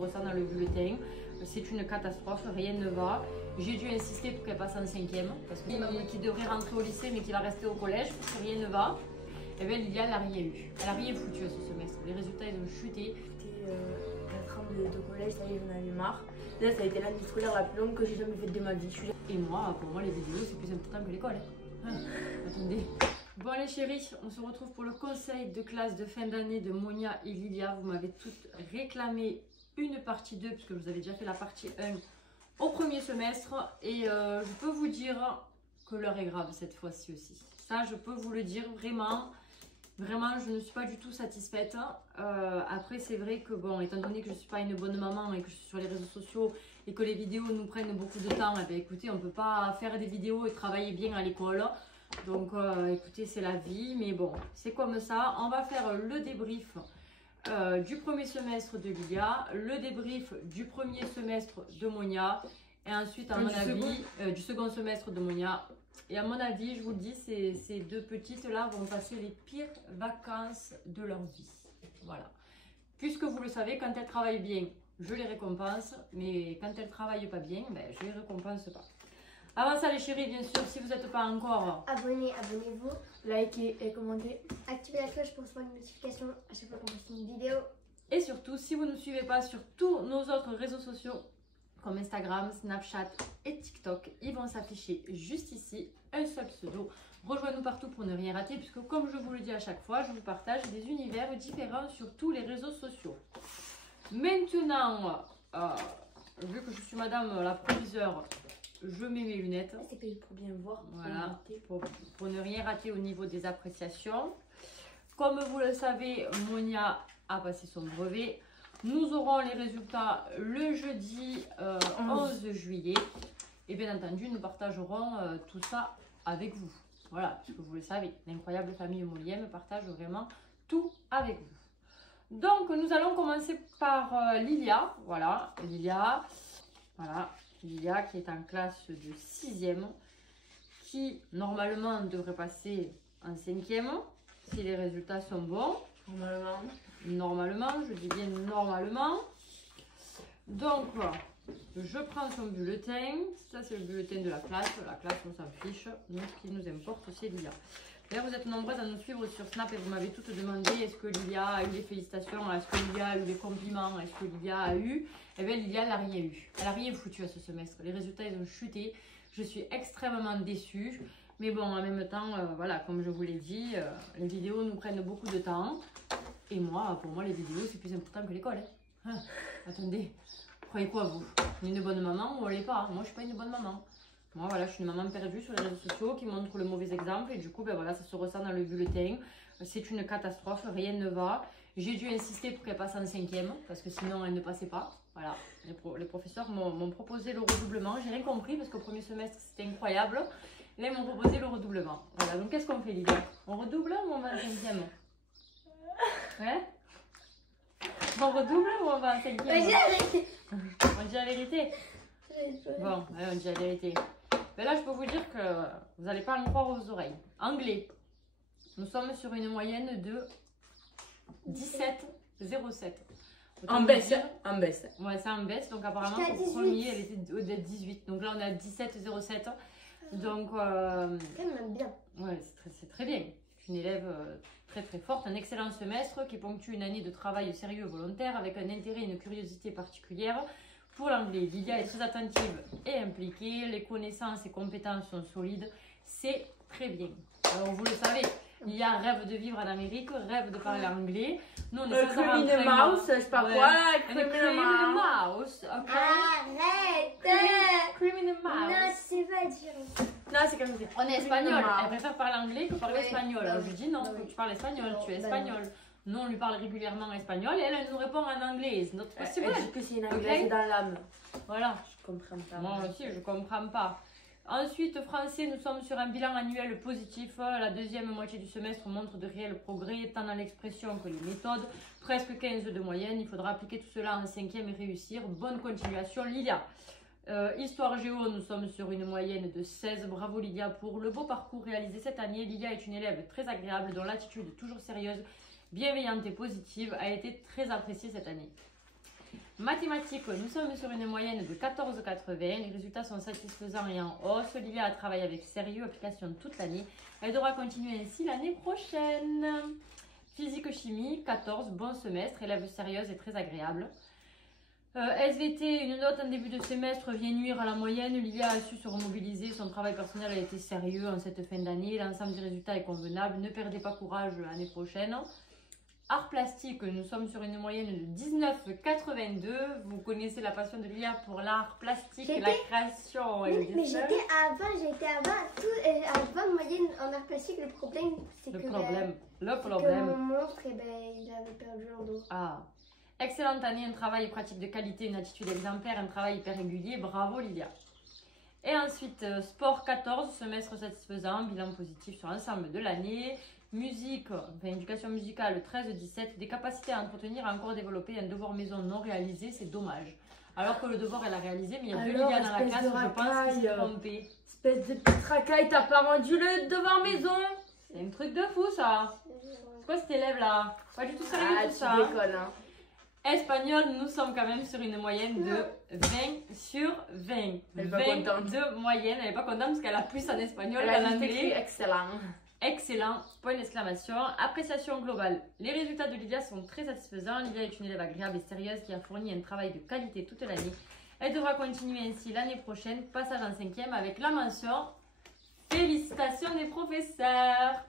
ressent dans le bulletin. C'est une catastrophe, rien ne va. J'ai dû insister pour qu'elle passe en 5e, parce qui devrait rentrer au lycée mais qui va rester au collège, parce que rien ne va. Et bien Lilia, elle n'a rien eu. Elle n'a rien foutu ce semestre. Les résultats, ils ont chuté. C'était 4 ans de collège, ça y est, j'en avais marre. Là, ça a été l'année scolaire la plus longue que j'ai jamais faite de ma vie. Et moi, pour moi, les vidéos, c'est plus important que l'école. Hein. Attendez. Bon les chéris, on se retrouve pour le conseil de classe de fin d'année de Monia et Lilia. Vous m'avez toutes réclamé une partie 2, puisque je vous avais déjà fait la partie 1 au premier semestre. Et je peux vous dire que l'heure est grave cette fois-ci aussi. Ça, je peux vous le dire vraiment. Vraiment, je ne suis pas du tout satisfaite. Après, c'est vrai que, bon, étant donné que je ne suis pas une bonne maman et que je suis sur les réseaux sociaux et que les vidéos nous prennent beaucoup de temps, eh bien, écoutez, on ne peut pas faire des vidéos et travailler bien à l'école. Donc, écoutez, c'est la vie. Mais bon, c'est comme ça. On va faire le débrief du premier semestre de Lilia, le débrief du premier semestre de Monia et ensuite, à mon avis, du second semestre de Monia. Et à mon avis, je vous le dis, ces deux petites-là vont passer les pires vacances de leur vie. Voilà. Puisque vous le savez, quand elles travaillent bien, je les récompense. Mais quand elles ne travaillent pas bien, ben, je ne les récompense pas. Avant ça, les chéris, bien sûr, si vous n'êtes pas encore abonnez-vous, likez et commentez. activez la cloche pour recevoir une notification à chaque fois qu'on poste une vidéo. Et surtout, si vous ne nous suivez pas sur tous nos autres réseaux sociaux, comme Instagram, Snapchat et TikTok, ils vont s'afficher juste ici, un seul pseudo. Rejoignez-nous partout pour ne rien rater, puisque comme je vous le dis à chaque fois, je vous partage des univers différents sur tous les réseaux sociaux. Maintenant, vu que je suis madame la proviseure, je mets mes lunettes. C'est payé pour bien voir. Voilà, pour ne rien rater au niveau des appréciations. Comme vous le savez, Monia a passé son brevet. Nous aurons les résultats le jeudi 11 juillet. Et bien entendu, nous partagerons tout ça avec vous. Voilà, parce que vous le savez, l'incroyable famille Moliem partage vraiment tout avec vous. Donc, nous allons commencer par Lilia. Voilà, Lilia qui est en classe de 6e, qui normalement devrait passer en 5e, si les résultats sont bons. Normalement, je dis bien normalement. Donc, je prends son bulletin. Ça, c'est le bulletin de la classe. La classe, on s'en fiche. Nous, ce qui nous importe, c'est Lilia. D'ailleurs, vous êtes nombreuses à nous suivre sur Snap et vous m'avez toutes demandé est-ce que Lilia a eu les félicitations, est-ce que Lilia a eu les compliments, est-ce que Lilia a eu. Eh bien, Lilia n'a rien eu. Elle n'a rien foutu à ce semestre. Les résultats, ils ont chuté. Je suis extrêmement déçue. Mais bon, en même temps, voilà, comme je vous l'ai dit, les vidéos nous prennent beaucoup de temps. Et moi, pour moi, les vidéos, c'est plus important que l'école. Hein. Attendez, vous croyez quoi, vous? Une bonne maman ou elle l'est pas? Moi, je suis pas une bonne maman. Moi, voilà, je suis une maman perdue sur les réseaux sociaux qui montre le mauvais exemple. Et du coup, ben voilà, ça se ressent dans le bulletin. C'est une catastrophe, rien ne va. J'ai dû insister pour qu'elle passe en 5e, parce que sinon, elle ne passait pas. Voilà, les professeurs m'ont proposé le redoublement. J'ai rien compris, parce qu'au premier semestre, c'était incroyable. Là, ils m'ont proposé le redoublement. Voilà, donc qu'est-ce qu'on fait, Lilia? On redouble ou on va en 5e? Ouais. On redouble ou on va en 5e? On dit la vérité. Bon, ouais, on dit la vérité. Mais là, je peux vous dire que vous n'allez pas me croire aux oreilles. Anglais. Nous sommes sur une moyenne de 17,07. En baisse. Ouais, c'est en baisse. Donc apparemment, pour le premier, elle était de 18. Donc là, on est à 17,07. Donc, Même bien. ouais, c'est très bien. C'est une élève très très forte, un excellent semestre qui ponctue une année de travail sérieux et volontaire avec un intérêt et une curiosité particulière pour l'anglais. Lilia est très attentive et impliquée, les connaissances et compétences sont solides, c'est très bien. Alors vous le savez, Lilia rêve de vivre en Amérique, rêve de parler anglais. Nous, on est Criminal Mouse, je sais pas quoi, Criminal Mouse. Okay. Arrête. Criminal Mouse. Non, c'est pas dire. Non, c'est comme ça. On est espagnol. Elle préfère parler anglais que parler espagnol. Alors je lui dis non, tu parles espagnol, tu es espagnol. Nous, on lui parle régulièrement espagnol et elle nous répond en anglais. C'est notre possible. Elle dit que c'est une anglaise dans l'âme. Voilà. Je comprends pas. Moi aussi, je comprends pas. Ensuite, français, nous sommes sur un bilan annuel positif. La deuxième moitié du semestre montre de réels progrès, tant dans l'expression que les méthodes. Presque 15 de moyenne. Il faudra appliquer tout cela en 5e et réussir. Bonne continuation, Lilia. Histoire géo, nous sommes sur une moyenne de 16. Bravo Lilia pour le beau parcours réalisé cette année. Lilia est une élève très agréable dont l'attitude toujours sérieuse, bienveillante et positive a été très appréciée cette année. Mathématiques, nous sommes sur une moyenne de 14,80. Les résultats sont satisfaisants et en hausse. Lilia a travaillé avec sérieux, application toute l'année. Elle devra continuer ainsi l'année prochaine. Physique-chimie, 14, bon semestre, élève sérieuse et très agréable. SVT, une note en début de semestre vient nuire à la moyenne. Lilia a su se remobiliser, son travail personnel a été sérieux en cette fin d'année. L'ensemble des résultats est convenable, ne perdez pas courage l'année prochaine. Art plastique, nous sommes sur une moyenne de 19,82. Vous connaissez la passion de Lilia pour l'art plastique, la création. Oui, mais j'étais avant moyenne en art plastique. Le problème, c'est que mon monstre, il avait perdu en dos. Ah. Excellente année, un travail pratique de qualité, une attitude exemplaire, un travail hyper régulier. Bravo Lilia. Et ensuite, sport 14, semestre satisfaisant, bilan positif sur l'ensemble de l'année. Musique, éducation musicale 13-17, des capacités à entretenir, à encore développer, un devoir maison non réalisé, c'est dommage. Alors que le devoir elle a réalisé, mais il y a deux Lilia dans la classe, je pense qu'il s'est trompé. Espèce de petite racaille, t'as pas rendu le devoir maison. C'est un truc de fou ça. C'est quoi cet élève là? Pas du tout sérieux tout ça. Tu déconnes, hein. Espagnol, nous sommes quand même sur une moyenne de 20 sur 20. Elle est pas 20 contente. de moyenne, elle n'est pas contente parce qu'elle a plus en espagnol Elle a qu'en juste anglais. écrit excellent. Excellent, point d'exclamation. Appréciation globale. Les résultats de Lilia sont très satisfaisants. Lilia est une élève agréable et sérieuse qui a fourni un travail de qualité toute l'année. Elle devra continuer ainsi l'année prochaine. Passage en 5e avec la mention félicitations des professeurs.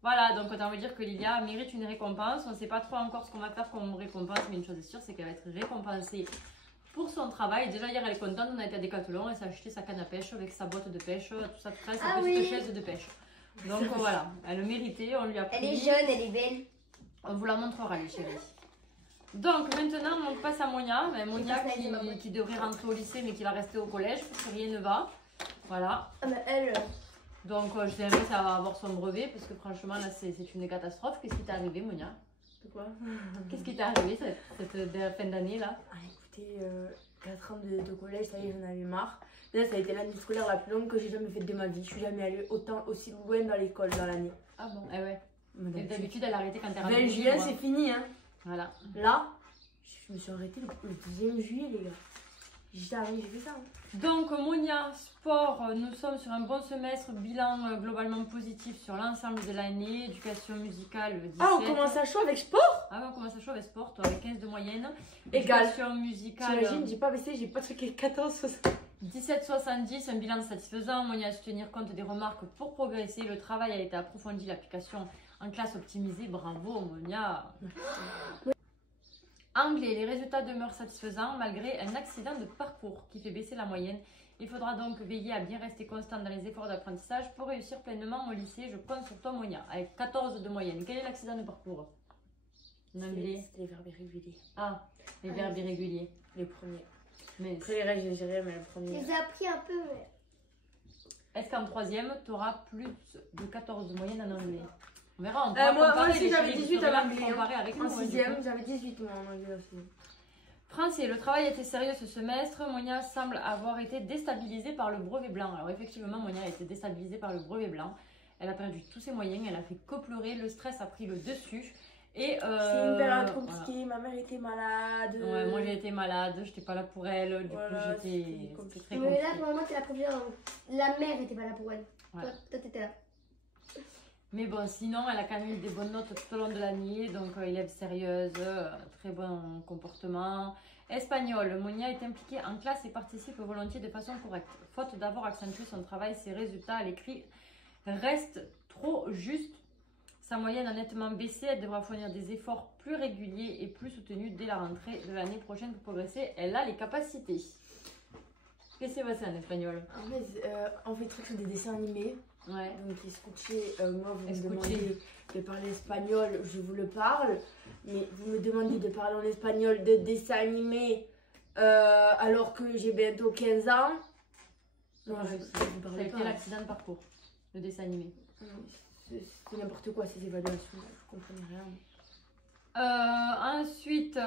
Voilà, donc autant vous dire que Lilia mérite une récompense. On ne sait pas trop encore ce qu'on va faire comme récompense, mais une chose est sûre, c'est qu'elle va être récompensée pour son travail. Déjà hier elle est contente, on a été à Decathlon, elle s'est acheté sa canne à pêche avec sa botte de pêche, tout ça, sa petite chaise de pêche. Donc voilà, elle le méritait, on lui a pris. Elle est jeune, elle est belle. On vous la montrera les chéris. Donc maintenant on passe à Monia, Monia qui devrait rentrer au lycée mais qui va rester au collège parce que rien ne va. Voilà. Ah bah elle... Donc je l'invite à avoir son brevet parce que franchement là c'est une catastrophe. Qu'est-ce qui t'est arrivé Monia? C'est quoi? Qu'est-ce qui t'est arrivé cette fin d'année là? Ah, écoutez, 4 ans de collège, ça y est, j'en avais marre. Là, ça a été l'année scolaire la plus longue que j'ai jamais faite de ma vie. Je suis jamais allée aussi loin dans l'école dans l'année. Ah bon? Eh ouais. Et d'habitude elle arrêtait quand t'es rentrée. 20 juillet, c'est fini, hein. Voilà. Là, je me suis arrêtée le 10e juillet, les gars. J'ai fait ça. Hein. Donc Monia, sport, nous sommes sur un bon semestre, bilan globalement positif sur l'ensemble de l'année, éducation musicale 17. Ah, on commence à chaud avec sport? Ah ouais, on commence à chaud avec sport, toi avec 15 de moyenne. Égal. Éducation musicale. T'imagines, j'ai pas baissé, j'ai pas truqué 14,60. 17,70, un bilan satisfaisant. Monia a su tenir compte des remarques pour progresser. Le travail a été approfondi, l'application en classe optimisée. Bravo Monia. Anglais, les résultats demeurent satisfaisants malgré un accident de parcours qui fait baisser la moyenne. Il faudra donc veiller à bien rester constant dans les efforts d'apprentissage pour réussir pleinement au lycée. Je compte sur toi Monia, avec 14 de moyenne. Quel est l'accident de parcours en anglais? C'était les verbes irréguliers. Ah, les verbes irréguliers. Les premiers. Mais après les restes, j'ai géré, mais le premier. J'ai appris un peu, mais... Est-ce qu'en troisième, tu auras plus de 14 de moyenne en anglais? On verra. Moi aussi j'avais 18 en anglais. Avec en 6e, j'avais 18 moi en anglais aussi. Français, le travail a été sérieux ce semestre. Monia semble avoir été déstabilisée par le brevet blanc. Alors effectivement, Monia a été déstabilisée par le brevet blanc. Elle a perdu tous ses moyens, elle a fait que pleurer. Le stress a pris le dessus. C'est une période compliquée, voilà. Ma mère était malade. Ouais, moi j'ai été malade, j'étais pas là pour elle, du coup j'étais très compliqué. Mais là pour le moment t'es la première, la mère était pas là pour elle. Ouais. Toi t'étais là. Mais bon, sinon elle a quand même eu des bonnes notes tout au long de l'année, donc élève sérieuse, très bon comportement. Espagnol, Monia est impliquée en classe et participe volontiers de façon correcte. Faute d'avoir accentué son travail, ses résultats à l'écrit restent trop justes. Sa moyenne a nettement baissé, elle devra fournir des efforts plus réguliers et plus soutenus dès la rentrée de l'année prochaine pour progresser. Elle a les capacités. Qu'est-ce qui s'est passé en espagnol? On fait des trucs sur des dessins animés. Ouais. Donc escuché, moi vous me demandez de parler espagnol, je vous le parle. Mais vous me demandez de parler en espagnol de dessins animés alors que j'ai bientôt 15 ans. Non, je vous parle pas. Ça a été l'accident de parcours, le dessin animé. C'est n'importe quoi ces évaluations, je comprenais rien. Ensuite,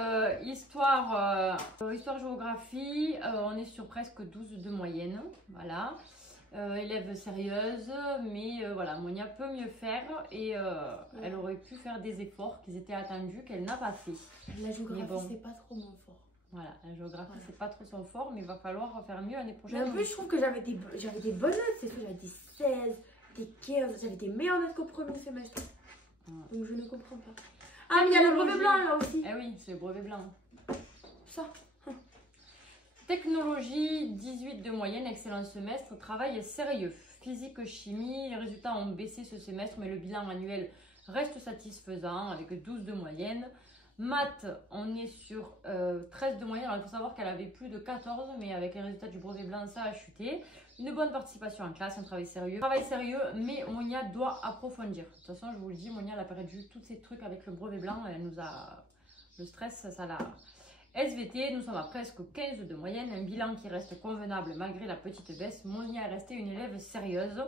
histoire-géographie, on est sur presque 12 de moyenne, voilà. Élève sérieuse, mais voilà, Monia peut mieux faire et elle aurait pu faire des efforts qui étaient attendus, qu'elle n'a pas fait. La géographie, c'est pas trop mon fort. Voilà, la géographie, c'est pas trop son fort, mais il va falloir faire mieux l'année prochaine. Mais en plus, je trouve que j'avais des bonnes notes. C'est que j'avais des 16, des 15. J'avais des meilleures notes qu'au premier semestre. Donc je ne comprends pas. Ah, mais il y a le brevet blanc là aussi. Eh oui, c'est le brevet blanc. Ça. Technologie, 18 de moyenne, excellent semestre. Travail sérieux. Physique, chimie, les résultats ont baissé ce semestre, mais le bilan annuel reste satisfaisant avec 12 de moyenne. Maths, on est sur 13 de moyenne. Alors, il faut savoir qu'elle avait plus de 14, mais avec les résultats du brevet blanc, ça a chuté. Une bonne participation en classe, un travail sérieux. Travail sérieux, mais Monia doit approfondir. De toute façon, je vous le dis, Monia, elle a perdu tous ces trucs avec le brevet blanc. Elle nous a... Le stress, ça l'a... SVT, nous sommes à presque 15 de moyenne. Un bilan qui reste convenable malgré la petite baisse. Monia est restée une élève sérieuse.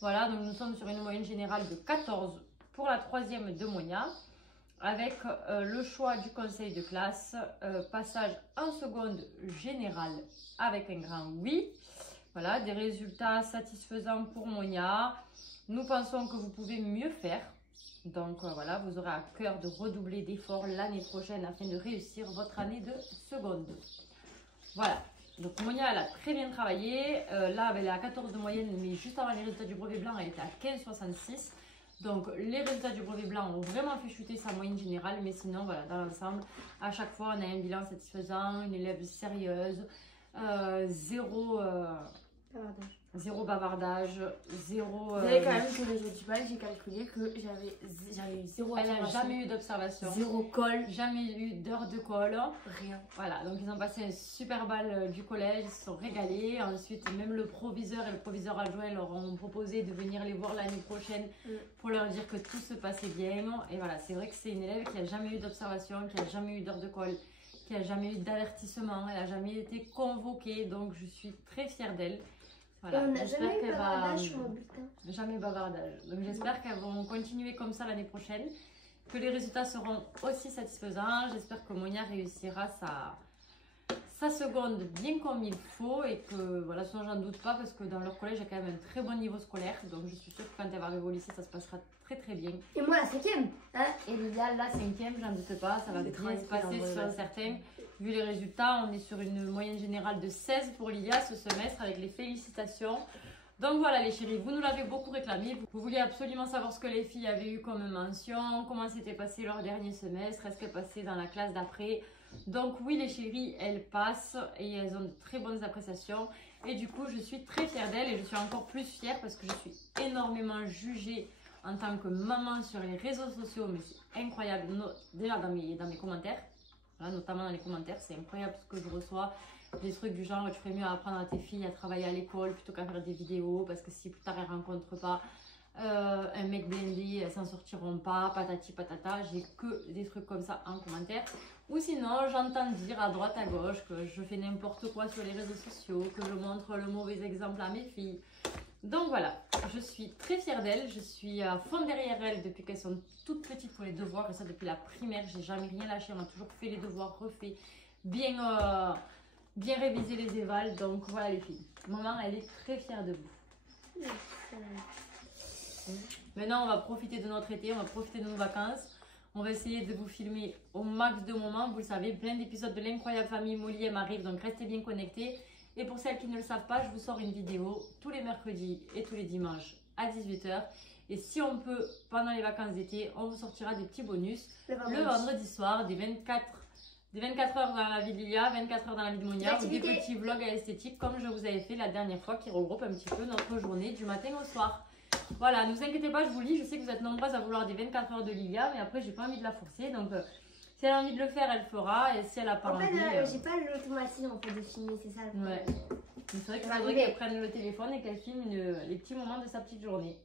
Voilà, donc nous sommes sur une moyenne générale de 14 pour la 3e de Monia. Avec le choix du conseil de classe, passage en seconde générale avec un grand oui. Voilà, des résultats satisfaisants pour Monia. Nous pensons que vous pouvez mieux faire. Donc voilà, vous aurez à cœur de redoubler d'efforts l'année prochaine afin de réussir votre année de seconde. Voilà, donc Monia, elle a très bien travaillé. Là, elle est à 14 de moyenne, mais juste avant les résultats du brevet blanc, elle était à 15,66. Donc les résultats du brevet blanc ont vraiment fait chuter sa moyenne générale, mais sinon voilà, dans l'ensemble, à chaque fois on a un bilan satisfaisant, une élève sérieuse, zéro bavardage, zéro... Vous savez quand même que le jeudi bal, j'ai calculé que j'avais eu zéro Elle n'a observation, jamais eu d'observation, zéro colle, jamais eu d'heure de colle. rien. Voilà, donc ils ont passé un super bal du collège, ils se sont régalés. Ensuite, même le proviseur et le proviseur adjoint leur ont proposé de venir les voir l'année prochaine pour leur dire que tout se passait bien. Et voilà, c'est vrai que c'est une élève qui n'a jamais eu d'observation, qui n'a jamais eu d'heure de colle, qui n'a jamais eu d'avertissement, elle n'a jamais été convoquée. Donc je suis très fière d'elle. Voilà, on n'a jamais eu bavardage sur mon bulletin. Jamais bavardage. Donc j'espère qu'elles vont continuer comme ça l'année prochaine, que les résultats seront aussi satisfaisants. J'espère que Monia réussira sa seconde bien comme il faut et que, voilà, sinon j'en doute pas parce que dans leur collège, il y a quand même un très bon niveau scolaire. Donc je suis sûre que quand elle va arriver au lycée, ça se passera très très bien. Et moi, la 5e, hein. Et l'idéal, la 5e, j'en doute pas, ça va bien se passer sur certains. Vu les résultats, on est sur une moyenne générale de 16 pour Lilia ce semestre avec les félicitations. Donc voilà les chéris, vous nous l'avez beaucoup réclamé. Vous vouliez absolument savoir ce que les filles avaient eu comme mention, comment s'était passé leur dernier semestre, est-ce qu'elles passaient dans la classe d'après. Donc oui les chéris, elles passent et elles ont de très bonnes appréciations. Et du coup, je suis très fière d'elles et je suis encore plus fière parce que je suis énormément jugée en tant que maman sur les réseaux sociaux. Mais c'est incroyable, déjà dans mes commentaires. Voilà, notamment dans les commentaires, c'est incroyable ce que je reçois. Des trucs du genre, tu ferais mieux à apprendre à tes filles à travailler à l'école plutôt qu'à faire des vidéos. Parce que si plus tard elles ne rencontrent pas un mec blindé, elles s'en sortiront pas, patati patata. J'ai que des trucs comme ça en commentaire. Ou sinon, j'entends dire à droite à gauche que je fais n'importe quoi sur les réseaux sociaux, que je montre le mauvais exemple à mes filles. Donc voilà, je suis très fière d'elles, je suis à fond derrière elles depuis qu'elles sont toutes petites pour les devoirs, et ça depuis la primaire, j'ai jamais rien lâché, on a toujours fait les devoirs, refait, bien révisé les évals, donc voilà les filles. Maman, elle est très fière de vous. Maintenant, on va profiter de notre été, on va profiter de nos vacances, on va essayer de vous filmer au max de moments, vous le savez, plein d'épisodes de l'incroyable famille Molly m'arrive, donc restez bien connectés. Et pour celles qui ne le savent pas, je vous sors une vidéo tous les mercredis et tous les dimanches à 18 h. Et si on peut, pendant les vacances d'été, on vous sortira des petits bonus le vendredi soir, des 24 heures dans la vie de Lilia, 24 heures dans la vie de Monia, ou des petits vlogs à l'esthétique comme je vous avais fait la dernière fois qui regroupe un petit peu notre journée du matin au soir. Voilà, ne vous inquiétez pas, je vous lis, je sais que vous êtes nombreuses à vouloir des 24 heures de Lilia, mais après j'ai pas envie de la forcer, donc... si elle a envie de le faire, elle le fera. Et si elle a pas envie... En fait, j'ai pas l'automatisme en fait de filmer, c'est ça le problème. Ouais. C'est vrai qu'il faudrait qu'elle prenne le téléphone et qu'elle filme les petits moments de sa petite journée.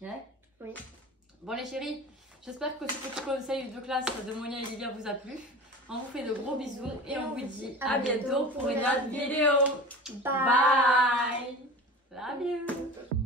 Ouais. Oui. Bon les chéris, j'espère que ce petit conseil de classe de Monia et Lilia vous a plu. On vous fait de gros bisous et on vous dit à bientôt pour une autre vidéo. Bye. Bye. Love you.